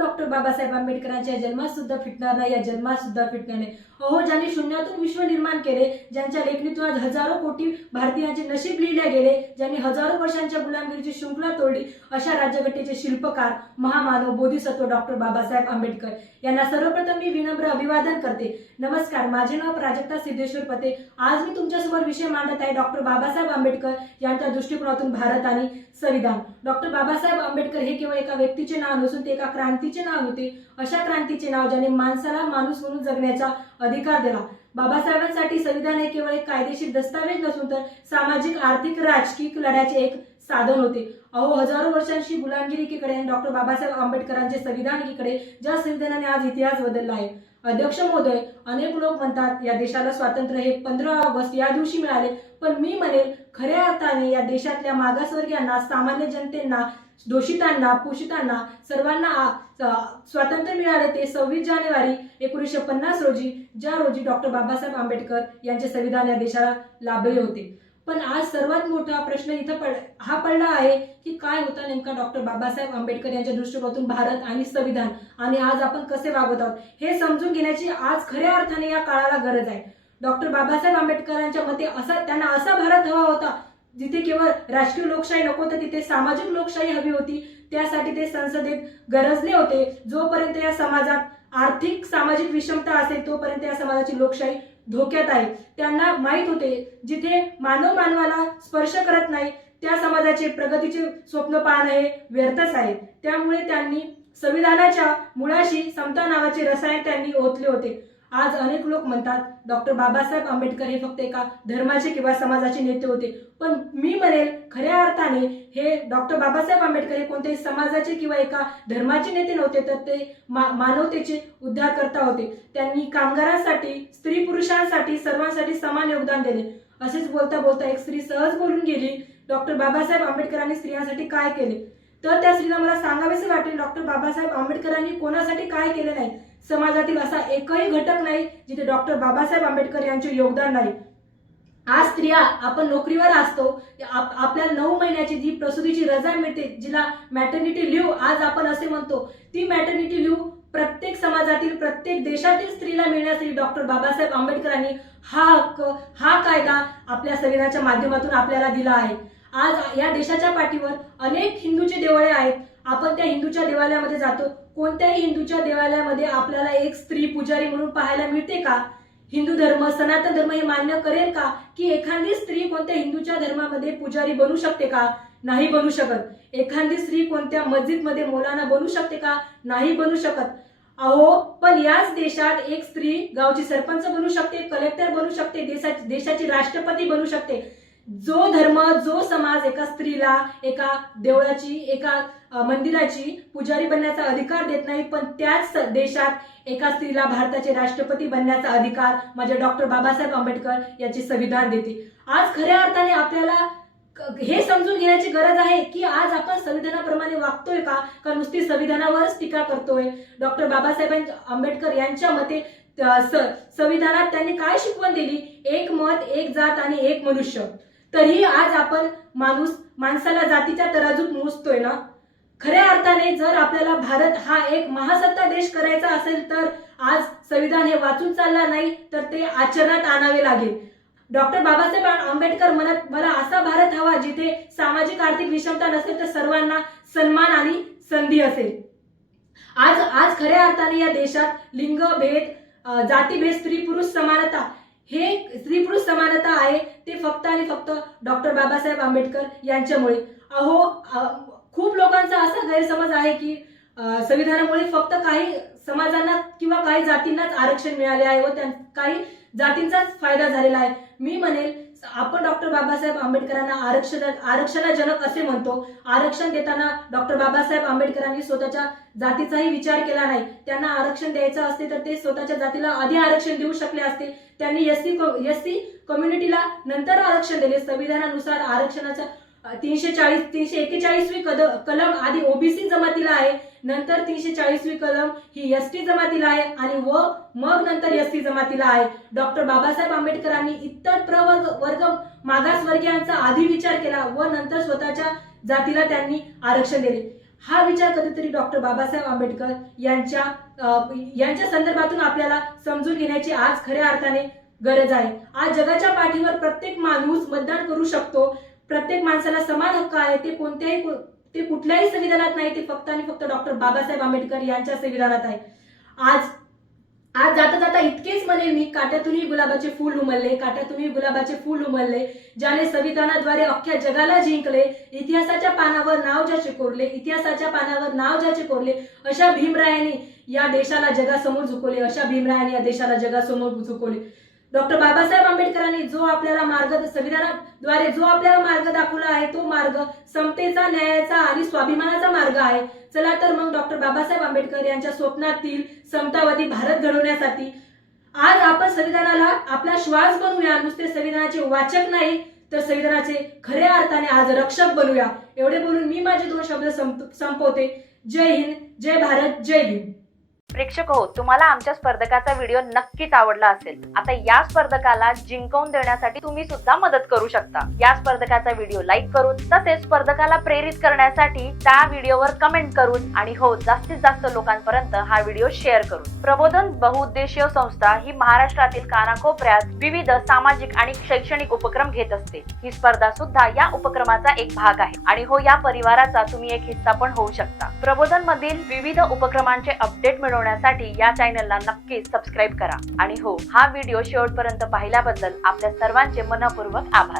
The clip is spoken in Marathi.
डॉक्टर बाबासाहेब आंबेडकरांच्या जन्मात सुद्धा फिटणार नाही, या जन्मात सुद्धा फिटणार नाही। अहो, ज्यांनी शून्यातून विश्व निर्माण केले, ज्यांच्या लेखणीतून आज हजारो कोटी भारतीयांचे नशीब लिहिले गेले, ज्यांनी हजारो वर्षांच्या गुलामगिरीची शृंखला तोडली, अशा राज्यघटनेचे शिल्पकार महामानव बोधिसत्व डॉक्टर बाबासाहेब आंबेडकर यांना सर्वप्रथम मी विनम्र अभिवादन करते। नमस्कार, माझे नाव प्राजक्ता सिद्धेश्वर पते। आज मी तुमच्यासमोर विषय मांडत आहे डॉक्टर बाबासाहेब आंबेडकर यांच्या दृष्टिकोनातून भारत आणि संविधान। डॉक्टर बाबासाहेब आंबेडकर हे केवळ एका व्यक्तीचे नाव नसून ते एका क्रांतीचे नाव होते, अशा क्रांतीचे नाव ज्याने माणसाला माणूस म्हणून जगण्याचा अधिकार दिला। बाबासाहेबांसाठी संविधान हे केवळ एक कायदेशीर दस्तावेज नसून तर सामाजिक, आर्थिक, राजकीय लढ्याचे एक साधन होते। अहो, हजारो वर्षांची गुलामगिरी एकीकडे आणि डॉक्टर बाबासाहेब आंबेडकरांचे संविधान एकीकडे, ज्या संविधानाने आज इतिहास बदलला आहे। अध्यक्ष महोदय, अनेक लोक म्हणतात या देशाला स्वातंत्र्य हे 15 ऑगस्ट या दिवशी मिळाले, पण मी म्हणेल खऱ्या अर्थाने या देशातल्या मागासवर्गीयांना, सामान्य जनतेना, दोषितांना, पुषितांना सर्वांना स्वातंत्र्य मिळाले ते 26 जानेवारी 1950 रोजी, ज्या रोजी डॉक्टर बाबासाहेब आंबेडकर यांचे संविधान या देशाला लाभले होते। पण आज सर्वात मोठा प्रश्न इथं पडला आहे की काय होता नेमका डॉक्टर बाबासाहेब आंबेडकर यांच्या दृष्टिकोनातून भारत आणि संविधान, आणि आज आपण कसे वागत आहोत हे समजून घेण्याची आज खऱ्या अर्थाने या काळाला गरज आहे। डॉक्टर बाबासाहेब आंबेडकरांच्या मते त्यांना असा भारत हवा होता जिथे केवळ राजकीय लोकशाही नको तर तिथे सामाजिक लोकशाही हवी होती। त्यासाठी ते संसदेत गरजले होते। जोपर्यंत या समाजात आर्थिक सामाजिक विषमता असेल तोपर्यंत या समाजाची लोकशाही धोक्यात आहे। त्यांना माहित होते जिथे मानव मानवाला स्पर्श करत नाही त्या समाजाचे प्रगतीचे स्वप्न पाहणं हे व्यर्थच आहे। त्यामुळे त्यांनी संविधानाच्या मुळाशी समता नावाचे रसायन त्यांनी ओतले होते। आज अनेक लोक म्हणतात डॉक्टर बाबासाहेब आंबेडकर हे फक्त एका धर्माचे किंवा समाजाचे नेते होते, पण मी म्हणेल खऱ्या अर्थाने हे डॉक्टर बाबासाहेब आंबेडकर हे कोणत्याही समाजाचे किंवा एका धर्माचे नेते नव्हते, तर ते मानवतेचे उद्धारकर्ता होते। त्यांनी कामगारांसाठी, स्त्री पुरुषांसाठी, सर्वांसाठी समान योगदान दिले। असेच बोलता बोलता एक स्त्री सहज बोलून गेली, डॉक्टर बाबासाहेब आंबेडकरांनी स्त्रियांसाठी काय केले? तर त्या स्त्रीला मला सांगावेसे वाटेल, डॉक्टर बाबासाहेब आंबेडकरांनी कोणासाठी काय केले नाही। समाजातील असा एकही घटक नाही जिथे डॉक्टर बाबासाहेब आंबेडकर यांचे योगदान नाही। आज स्त्रिया आपण नोकरीवर असतो, आपल्याला 9 महिन्याची जी प्रसूतीची रजा मिळते, जिला मॅटर्निटी लिव्ह आज आपण असे म्हणतो, ती मॅटर्निटी लिव्ह प्रत्येक समाजातील, प्रत्येक देशातील स्त्रीला मिळण्यासाठी डॉक्टर बाबासाहेब आंबेडकरांनी हा हक्क, हा कायदा आपल्या संविधानाच्या माध्यमातून आपल्याला दिला आहे। आज या देशाच्या पाठीवर अनेक हिंदूचे देवळे आहेत। आपण त्या हिंदूच्या देवालयामध्ये जातो, कोणत्याही हिंदूच्या देवालयामध्ये आपल्याला एक स्त्री पुजारी म्हणून पाहायला मिळते का? हिंदू धर्म, सनातन धर्म हे मान्य करेल का की एखादी स्त्री कोणत्या हिंदूच्या धर्मामध्ये पुजारी बनू शकते का? नाही बनू शकत। एखादी स्त्री कोणत्या मस्जिदमध्ये मौलाना बनू शकते का? नाही बनू शकत। अहो, पण याच देशात एक स्त्री गावची सरपंच बनू शकते, कलेक्टर बनू शकते, देशाची राष्ट्रपती बनू शकते। जो धर्म, जो समाज एका स्त्रीला एका देवळाची, एका मंदिराची पुजारी बनण्याचा अधिकार देत नाही, पण त्याच देशात एका स्त्रीला भारताचे राष्ट्रपती बनण्याचा अधिकार माझे डॉक्टर बाबासाहेब आंबेडकर याचे संविधान देते। आज खऱ्या अर्थाने आपल्याला हे समजून घेण्याची गरज आहे की आज आपण संविधानाप्रमाणे वागतोय का नुसती संविधानावरच टीका करतोय? डॉक्टर बाबासाहेब आंबेडकर यांच्या मते संविधानात त्यांनी काय शिकवण दिली? एक मत, एक जात आणि एक मनुष्य। तरी आज आपण माणसाला जातीच्या तराजूत मोजतोय ना? खऱ्या अर्थाने जर आपल्याला भारत हा एक महासत्ता देश करायचा असेल तर आज संविधान हे वाचून चालणार नाही, तर ते आचरणात आणावे लागेल। डॉक्टर बाबासाहेब आंबेडकर म्हणत मला असा भारत हवा जिथे सामाजिक, आर्थिक विषमता नसेल तर सर्वांना सन्मान आणि संधी असेल। आज खऱ्या अर्थाने या देशात लिंगभेद, जातीभेद, स्त्री पुरुष समानता, हे स्त्री पुरुष समानता आहे ते फक्त आणि फक्त डॉक्टर बाबासाहेब आंबेडकर यांच्यामुळे। अहो, खूप लोकांचा असा गैरसमज आहे की संविधानामुळे फक्त काही समाजांना किंवा काही जातींनाच आरक्षण मिळाले आहे व काही जातींचाच फायदा झालेला आहे। मी म्हणेल आपण डॉक्टर बाबासाहेब आंबेडकरांना आरक्षणजनक असे म्हणतो। आरक्षण देताना डॉक्टर बाबासाहेब आंबेडकरांनी स्वतःच्या जातीचाही विचार केला नाही। त्यांना आरक्षण द्यायचं असते तर ते स्वतःच्या जातीला आधी आरक्षण देऊ शकले असते। त्यांनी एससी कम्युनिटीला नंतर आरक्षण दिले। संविधानानुसार आरक्षणाचा 341वी कलम आधी ओबीसी जमातीला आहे, नंतर 340वी कलम ही एसटी जमातीला आहे आणि मग नंतर एससी जमातीला आहे। डॉक्टर बाबासाहेब आंबेडकरांनी इतर प्रवर्ग मागासवर्गीयांचा आधी विचार केला व नंतर स्वतःच्या जातीला त्यांनी आरक्षण दिले। हा विचार कधीतरी डॉक्टर बाबासाहेब आंबेडकर यांच्या संदर्भातून आपल्याला समजून घेण्याची आज खऱ्या अर्थाने गरज आहे. आज जगाच्या पाठीवर प्रत्येक माणूस मतदान करू शकतो. प्रत्येक माणसाला समान हक्क आहे. ते कुठल्याही संविधानात नाही, ते फक्त आणि फक्त डॉक्टर बाबासाहेब आंबेडकर यांच्या संविधानात आहे. आज जाता जाता इतकेच म्हणेल मी, काट्यातूनही गुलाबाचे फूल उमलले, काट्यातूनही गुलाबाचे फूल उमलले, ज्याने संविधानाद्वारे अख्ख्या जगाला जिंकले, इतिहासाच्या पानावर नाव ज्याचे कोरले, अशा भीमरायांनी या देशाला जगासमोर झुकवले. डॉक्टर बाबासाहेब आंबेडकरांनी संविधानाद्वारे जो आपल्याला मार्ग दाखवला आहे, तो मार्ग समतेचा, न्यायाचा आणि स्वाभिमानाचा मार्ग आहे. चला तर मग डॉक्टर बाबासाहेब आंबेडकर यांच्या स्वप्नातील समतावादी भारत घडवण्यासाठी आज आपण संविधानाला आपला श्वास बनवूया. नुसते संविधानाचे वाचक नाही तर संविधानाचे खऱ्या अर्थाने आज रक्षक बनूया. एवढे बोलून मी माझे 2 शब्द संपवते. जय हिंद, जय भारत, जय भीम. प्रेक्षक हो, तुम्हाला आमच्या स्पर्धकाचा व्हिडिओ नक्कीच आवडला असेल. आता या स्पर्धकाला जिंकवून देण्यासाठी तुम्ही सुद्धा मदत करू शकता. या स्पर्धकाचा व्हिडिओ लाईक करून, तसेच स्पर्धकाला प्रेरित करण्यासाठी त्या व्हिडिओवर कमेंट करून आणि हो, जास्तीत जास्त लोकांपर्यंत हा व्हिडिओ शेअर करून. प्रबोधन बहुउद्देशीय संस्था ही महाराष्ट्रातील कानाकोपऱ्यात विविध सामाजिक आणि शैक्षणिक उपक्रम घेत असते. ही स्पर्धा सुद्धा या उपक्रमाचा एक भाग आहे आणि हो, या परिवाराचा तुम्ही एक हिस्सा पण होऊ शकता. प्रबोधन मधील विविध उपक्रमांचे अपडेट मिळवण्यासाठी या चॅनलला नक्कीच सबस्क्राईब करा. आणि हो, हा व्हिडिओ शेवटपर्यंत पाहिल्याबद्दल आपल्या सर्वांचे मनपूर्वक आभार.